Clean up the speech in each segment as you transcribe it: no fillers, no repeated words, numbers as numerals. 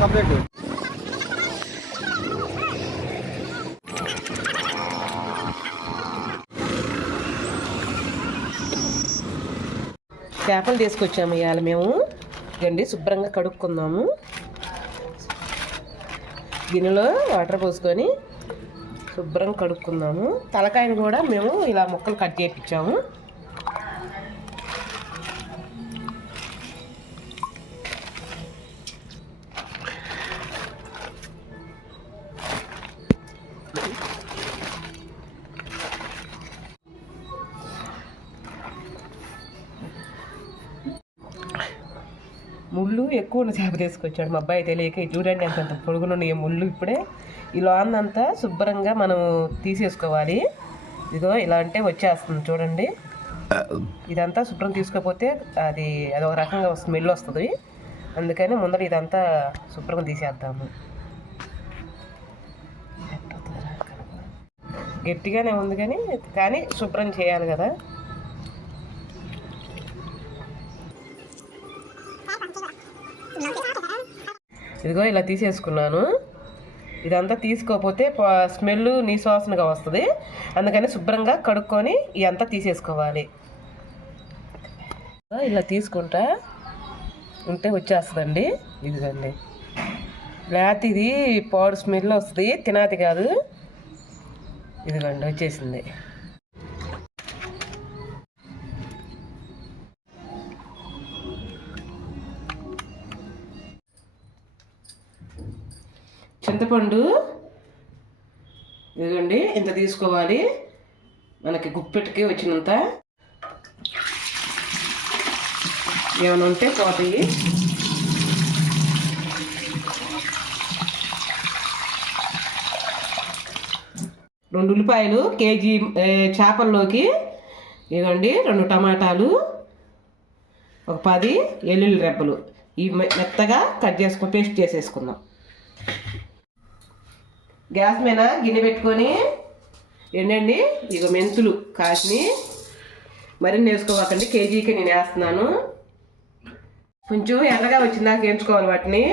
Separate చేపలు తీసుకొచ్చాము ఇవాళ మేము. ఇదండి శుభ్రంగా కడుక్కుందాము. గిన్నెలో వాటర్ పోసుకొని శుభ్రంగా కడుక్కుందాము. తలకాయను కూడా మేము ఇలా ముక్కలు కట్ చేయించాము. ముళ్ళు ఎక్కువ ఉన్న చేప తీసుకొచ్చాడు మా అబ్బాయి తెలియక. చూడండి అంత పొడుగునున్న ముళ్ళు. ఇప్పుడే ఈ లోనంతా శుభ్రంగా మనం తీసేసుకోవాలి. ఇదిగో ఇలా అంటే వచ్చేస్తుంది చూడండి. ఇదంతా శుభ్రం తీసుకోకపోతే అది ఒక రకంగా స్మెల్ వస్తుంది. అందుకని ముందర ఇదంతా శుభ్రంగా తీసేద్దాము. గట్టిగానే ఉంది కానీ శుభ్రం చేయాలి కదా. ఇదిగో ఇలా తీసేసుకున్నాను. ఇదంతా తీసుకోకపోతే స్మెల్ నీసువాసనగా వస్తుంది. అందుకని శుభ్రంగా కడుక్కొని ఇదంతా తీసేసుకోవాలి. ఇలా తీసుకుంటా ఉంటే వచ్చేస్తుందండి. ఇదిగండి. లేకపోతే ఇది పాడు స్మెల్ వస్తుంది, తినాది కాదు. ఇదిగోండి వచ్చేసింది. చింతపండు ఇదిగోండి ఇంత తీసుకోవాలి. మనకి గుప్పెట్టుకి వచ్చినంత. ఏమైనా ఉంటే పోతాయి. రెండు ఉల్లిపాయలు కేజీ చేపల్లోకి. ఇదిగోండి 2 టమాటాలు, ఒక 10 వెల్లుల్లి రెబ్బలు. ఇవి మెత్తగా కట్ చేసుకొని పేస్ట్ చేసేసుకుందాం. గ్యాస్ మీద గిన్నె పెట్టుకొని ఏంటండి ఇక మెంతులు కాసిని మరిన్ని వేసుకోవాకండి. కేజీకి నేను వేస్తున్నాను. కొంచెం ఎర్రగా వచ్చిందాక వేయించుకోవాలి వాటిని.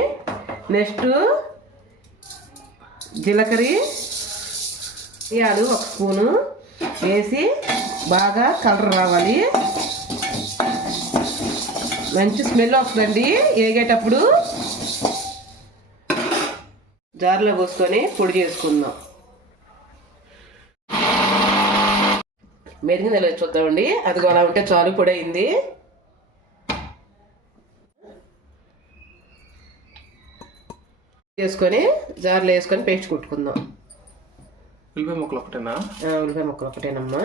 నెక్స్ట్ జీలకర్ర వేయాలి 1 స్పూను వేసి బాగా కలర్ రావాలి. మంచి స్మెల్ వస్తుందండి వేగేటప్పుడు. జార్లో పోసుకొని పొడి చేసుకుందాం. మెరిగిందలో చూద్దామండి. అది అలా ఉంటే చాలు, పొడి అయింది. చేసుకొని జార్లో వేసుకొని పేస్ట్ కుట్టుకుందాం. ఉల్లిపాయ ముక్కలు ఒకటేనా? ఉల్లిపాయ ముక్కలు ఒకటేనమ్మా.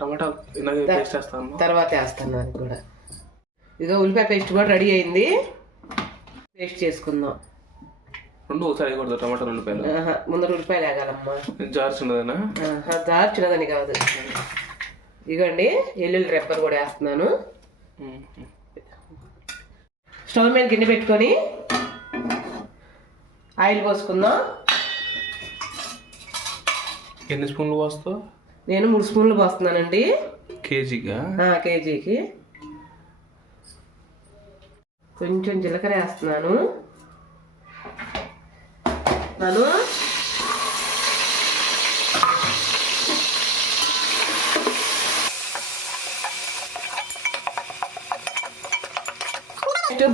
టమాటా తర్వాత వేస్తాను దానికి కూడా. ఇదిగో ఉల్లిపాయ పేస్ట్ కూడా రెడీ అయింది. పేస్ట్ చేసుకుందాం. రెండు ఒకసారి వేయకూడదు టమాటాలు ఉల్లిపాయలు? ముందర ఉల్లిపాయలు వేగాలమ్మా. జార్ చిన్నదేనా? జార్ చిన్నదని కాదు. ఇదిగోండి వెల్లుల్లి రెబ్బలు కూడా వేస్తున్నాను. స్టవ్ మీద గిన్నె పెట్టుకొని ఆయిల్ పోసుకుందాం. ఎన్ని స్పూన్లు పోస్తావు? నేను 3 స్పూన్లు పోస్తున్నానండి. కేజీగా? కేజీకి. కొంచెం జీలకర్ర వేస్తున్నాను.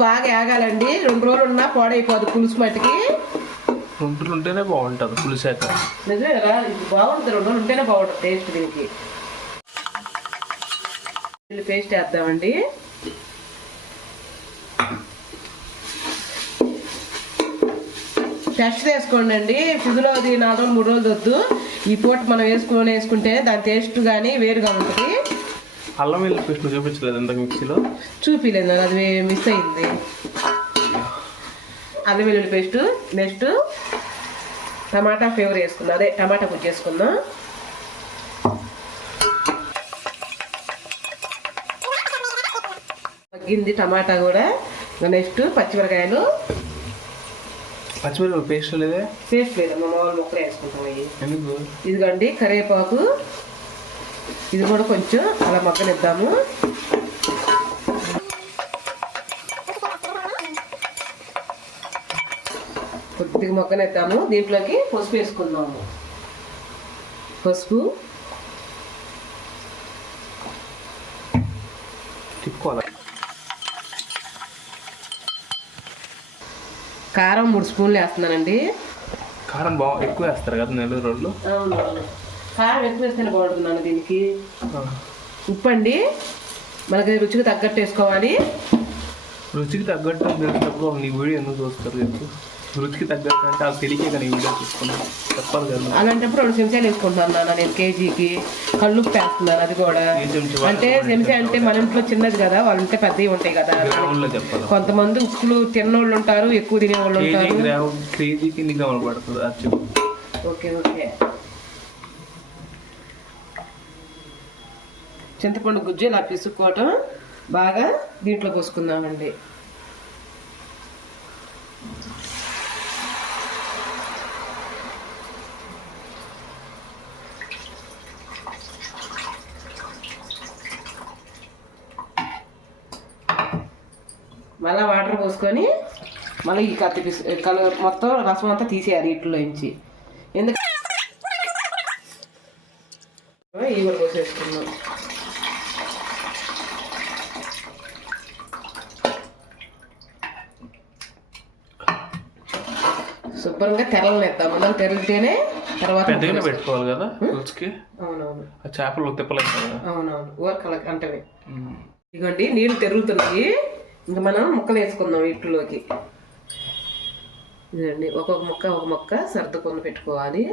బాగా ఆగాలండి. 2 రోజులు ఉన్నా పాడైపోదు పులుసు మట్టికి. 2 రోజులు ఉంటేనే బాగుంటుంది పులుసాక. నిజమే కదా, ఇది బాగుంటుంది. 2 రోజులు ఉంటేనే బాగుంటుంది టేస్ట్. దీనికి పేస్ట్ వేద్దామండి. టెస్ట్ చేసుకోండి అండి. ఫ్రిడ్జ్లో అది 4 రోజులు 3 రోజులు వద్దు. ఈ పూట మనం వేసుకుంటే దాని టేస్ట్ కానీ వేరుగా ఉంటుంది. అల్లం వెల్లుల్లి పేస్ట్ చూపించలేదు ఇంతకు మిక్సీలో? చూపించలేదు, అది మిస్ అయింది. అల్లం వెల్లుల్లి పేస్ట్. నెక్స్ట్ టమాటా ఫ్లేవర్ వేసుకుందాం. అదే టమాటా గుజ్జు చేసుకుందాం. తగ్గింది టమాటా కూడా. నెక్స్ట్ పచ్చిమిరకాయలు. పచ్చిమిరపకాయలు పేస్ట్ లేదే? పేస్ట్ లేదమ్మా, మామూలు ముక్కలు వేసుకుంటాం. అవి ఎందుకు? ఇదిగోండి కరివేపాకు. ఇది కూడా కొంచెం అలా మగ్గనిద్దాము. కొద్దిగా మొక్కనెత్తాము. దీంట్లోకి పసుపు వేసుకుందాము. పసుపు, తిప్పుకోవాలి. కారం 3 స్పూన్లు వేస్తున్నానండి. కారం ఎక్కువ వేస్తారు కదా నెల్లూరు రోడ్లు. అవునవును, కారం ఎక్కువ వేస్తేనే బాగుంటున్నాను. దీనికి ఉప్పు అండి మనకి రుచికి తగ్గట్టు వేసుకోవాలి. రుచికి తగ్గట్టు తెలిసినప్పుడు నీ వీడియో ఎందుకు చూస్తారు చెప్పు. రుచికి తగ్గట్టు అంటే వాళ్ళు తెలియకే కానీ వీడియో చూసుకున్నాను చెప్పాలి కదా. అలాంటప్పుడు 2 చెంచాలు వేసుకుంటున్నాను నాన్న నేను కేజీకి. కళ్ళుప్పు వేస్తున్నాను, అది కూడా అంటే చెంచా అంటే మన ఇంట్లో చిన్నది కదా, వాళ్ళ ఇంట్లో పెద్దవి ఉంటాయి కదా. చెప్పాలి. కొంతమంది ఉప్పులు తిన్నోళ్ళు ఉంటారు, ఎక్కువ తినేవాళ్ళు ఉంటారు. కేజీకి ఎన్ని గ్రాములు పడుతుంది అది చెప్పు. Okay okay. చింతపండు గుజ్జు ఇలా పిసుక్కోవటం బాగా దీంట్లో పోసుకుందామండి. మళ్ళీ వాటర్ పోసుకొని మళ్ళీ ఈ మొత్తం రసం అంతా తీసేయాలి ఇట్లోంచి. ఎందుకంటే ఇవి కూడా పోసేసుకున్నాం. శుభ్రంగా తెరలు ఎత్తాం. మనం తెరిగితేనే తర్వాత పెట్టుకోవాలి కదా రుచికి. అవునవును, చేపలు తిప్పలేదు కదా. అవునవును, ఊరకల అంటే ఇదిగోండి నీళ్ళు తెరుగుతున్నాయి. ఇంకా మనం ముక్కలు వేసుకుందాం వీటిలోకి. ఇదండి ఒక్కొక్క మొక్క సర్దుకొని పెట్టుకోవాలి.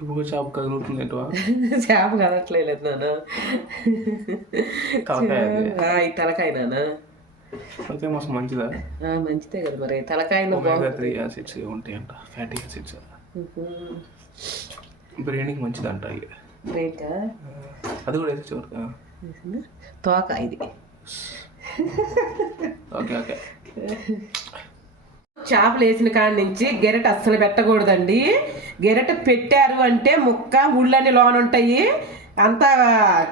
ఇప్పుడు చేప కదులుతుంది. చేప కదట్లేదు నాన్న, ఈ తలకాయ నాన్న. అయితే మస్తు మంచిదా? మంచిదే కదా మరి. తలకాయ యాసిడ్స్ ఉంటాయి అంట, ఫ్యాటీ యాసిడ్స్. బ్రెయిన్కి మంచిది అంట. అది కూడా వేసి చూడక తోక ఇది. Okay okay. చేపలు వేసిన కాడి నుంచి గెరెట అస్సలు పెట్టకూడదండి. గెరెట పెట్టారు అంటే ముక్క ముళ్ళని లోన ఉంటాయి, అంతా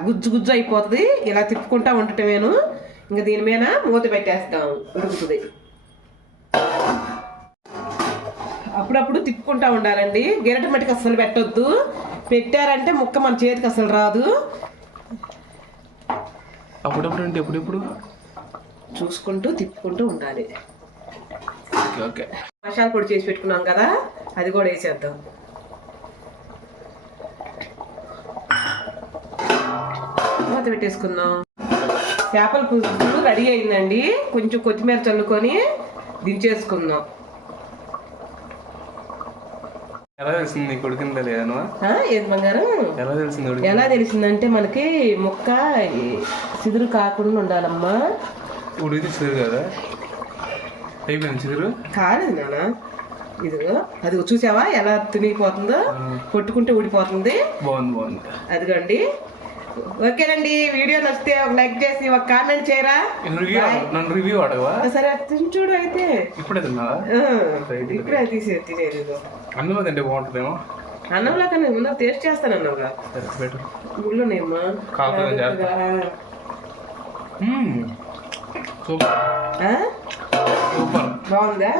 గుజ్జు గుజ్జు అయిపోతుంది. ఇలా తిప్పుకుంటా ఉండటమేను. ఇంకా దీని మీద మూత పెట్టేస్తాం, ఉడుకుతుంది. అప్పుడప్పుడు తిప్పుకుంటా ఉండాలండి. గెరెట మట్టికి అస్సలు పెట్టొద్దు. పెట్టారంటే ముక్క మన చేతికి అసలు రాదు. అప్పుడప్పుడు అంటే ఎప్పుడెప్పుడు చూసుకుంటూ తిప్పుకుంటూ ఉండాలి. ఓకే. మసాలా పొడి చేసి పెట్టుకున్నాం కదా, అది కూడా వేసేద్దాం. మూత పెట్టేసుకుందాం. చేపల పులుసు రెడీ అయిందండి. కొంచెం కొత్తిమీర చల్లుకొని దించేసుకుందాం. ఎలా తెలిసింది నీకు ఉడికిందా లేదా? ఏది బంగారం? ఎలా తెలిసిందంటే మనకి ముక్క సిదురు కాకుండా ఉండాలమ్మా. ఉడికి సిదురు కదా అయిపోయింది. సిదురు కాలేదు నాన్న. ఇదిగో అది చూసావా ఎలా తినిగిపోతుందో, కొట్టుకుంటే ఊడిపోతుంది. బాగుంది బాగుంది. అదిగోండి. ఓకేనండి, వీడియో నచ్చితే ఒక లైక్ చేసి ఒక కామెంట్ చేయరా. నన్ను రివ్యూ అడగవా? సరే చూడు. అయితే ఇప్పుడే తిన్నావా? ఇప్పుడే తినేది. అన్నంలో తింటే బాగుంటుందేమో. అన్నంలో కన్నా ముందు టేస్ట్ చేస్తాను. అన్నంలో గుళ్ళోనేమ్మా. Super super. బాగుందా?